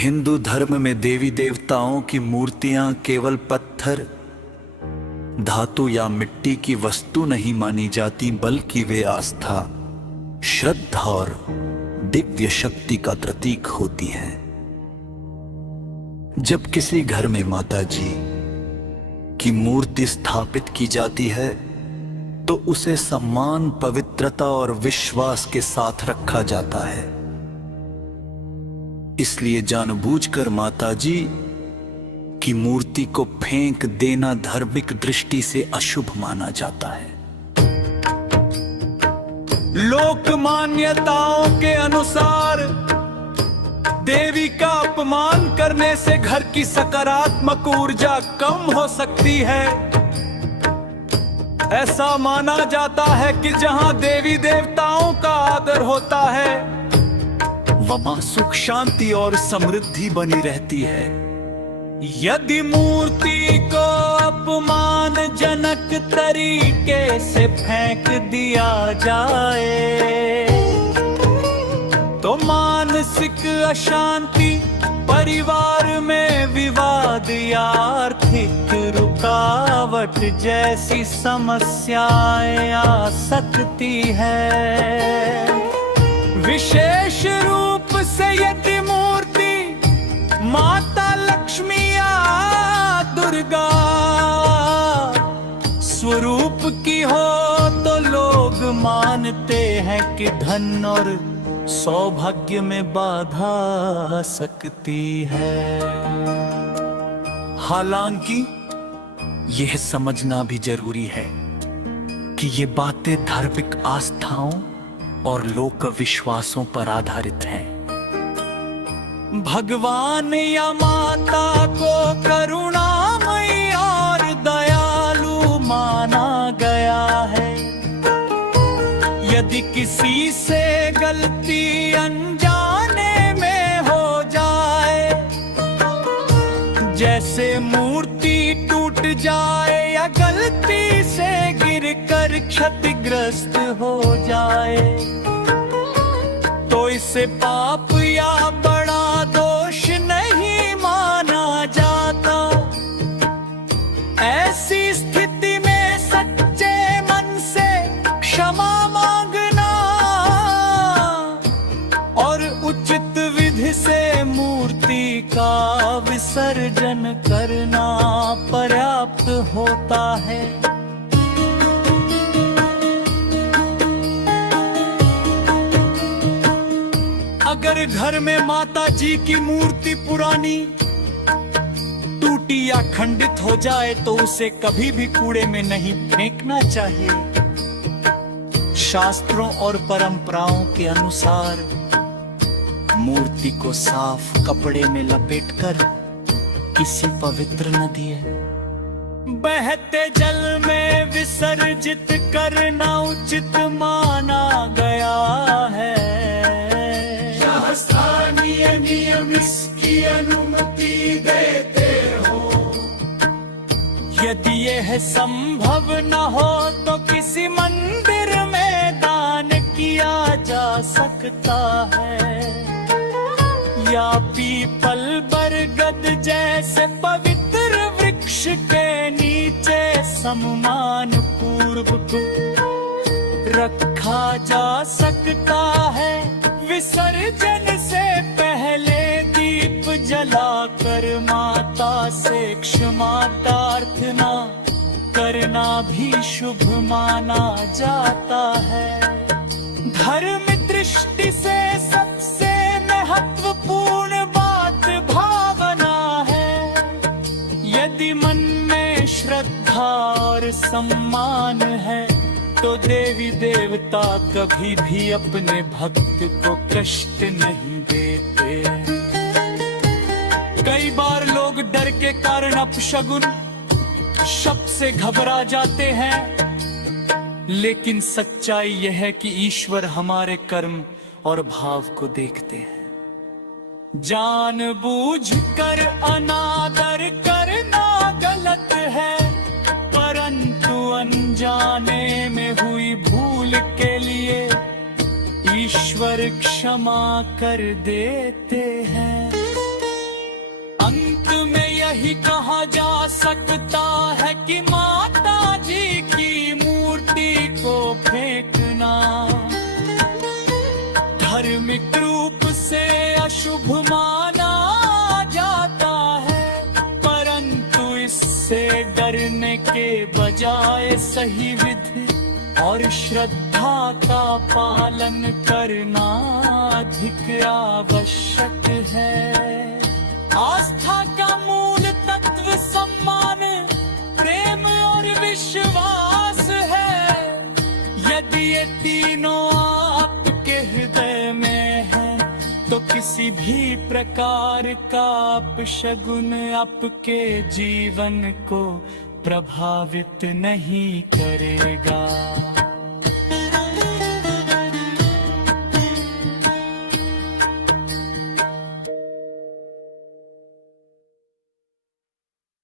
हिंदू धर्म में देवी देवताओं की मूर्तियां केवल पत्थर, धातु या मिट्टी की वस्तु नहीं मानी जाती, बल्कि वे आस्था, श्रद्धा और दिव्य शक्ति का प्रतीक होती हैं। जब किसी घर में माता जी की मूर्ति स्थापित की जाती है तो उसे सम्मान, पवित्रता और विश्वास के साथ रखा जाता है। इसलिए जानबूझकर माता जी की मूर्ति को फेंक देना धार्मिक दृष्टि से अशुभ माना जाता है। लोक मान्यताओं के अनुसार देवी का अपमान करने से घर की सकारात्मक ऊर्जा कम हो सकती है। ऐसा माना जाता है कि जहां देवी देवताओं का आदर होता है वहां सुख, शांति और समृद्धि बनी रहती है। यदि मूर्ति को अपमानजनक तरीके से फेंक दिया जाए तो मानसिक अशांति, परिवार में विवाद या आर्थिक रुकावट जैसी समस्याएं आ सकती है। विशेष रूप से यदि मूर्ति माता लक्ष्मी या दुर्गा स्वरूप की हो तो लोग मानते हैं कि धन और सौभाग्य में बाधा आ सकती है। हालांकि यह समझना भी जरूरी है कि ये बातें धार्मिक आस्थाओं और लोक विश्वासों पर आधारित हैं। भगवान या माता को करुणामयी और दयालु माना गया है। यदि किसी से गलती अनजाने में हो जाए, जैसे मूर्ति टूट जाए या गलती से गिरकर क्षतिग्रस्त हो जाए, तो इसे पाप या बड़ा दोष नहीं माना जाता। ऐसी स्थिति में सच्चे मन से क्षमा मांगना और उचित विधि से मूर्ति का विसर्जन करना पर्याप्त होता है। अगर घर में माता जी की मूर्ति पुरानी, टूटी या खंडित हो जाए तो उसे कभी भी कूड़े में नहीं फेंकना चाहिए। शास्त्रों और परंपराओं के अनुसार मूर्ति को साफ कपड़े में लपेटकर किसी पवित्र नदी है, बहते जल में विसर्जित करना उचित माना गया है। स्थानीय नियम इसकी अनुमति देते हो। यदि यह संभव न हो तो किसी मंदिर में दान किया जा सकता है, या पीपल, बरगद जैसे पवित्र वृक्ष के नीचे सम्मान पूर्वक रखा जा सकता है। विसर्जन से पहले दीप जलाकर माता से क्षमा प्रार्थना करना भी शुभ माना जाता है। धर्म दृष्टि से सबसे महत्वपूर्ण बात भावना है। यदि मन में श्रद्धा और सम्मान है तो देवी देवता कभी भी अपने भक्त को कष्ट नहीं देते। कई बार लोग डर के कारण अपशगुन शब्द से घबरा जाते हैं, लेकिन सच्चाई यह है कि ईश्वर हमारे कर्म और भाव को देखते हैं। जानबूझकर अनादर करना गलत है, परंतु अनजाने में हुई भूल के लिए ईश्वर क्षमा कर देते हैं। यही कहा जा सकता है कि माता जी की मूर्ति को फेंकना धार्मिक रूप से अशुभ माना जाता है, परंतु इससे डरने के बजाय सही विधि और श्रद्धा का पालन करना अधिक आवश्यक है। आस्था का मूल तत्व सम्मान, प्रेम और विश्वास है। यदि ये तीनों आपके हृदय में है तो किसी भी प्रकार का अपशगुन आपके जीवन को प्रभावित नहीं करेगा।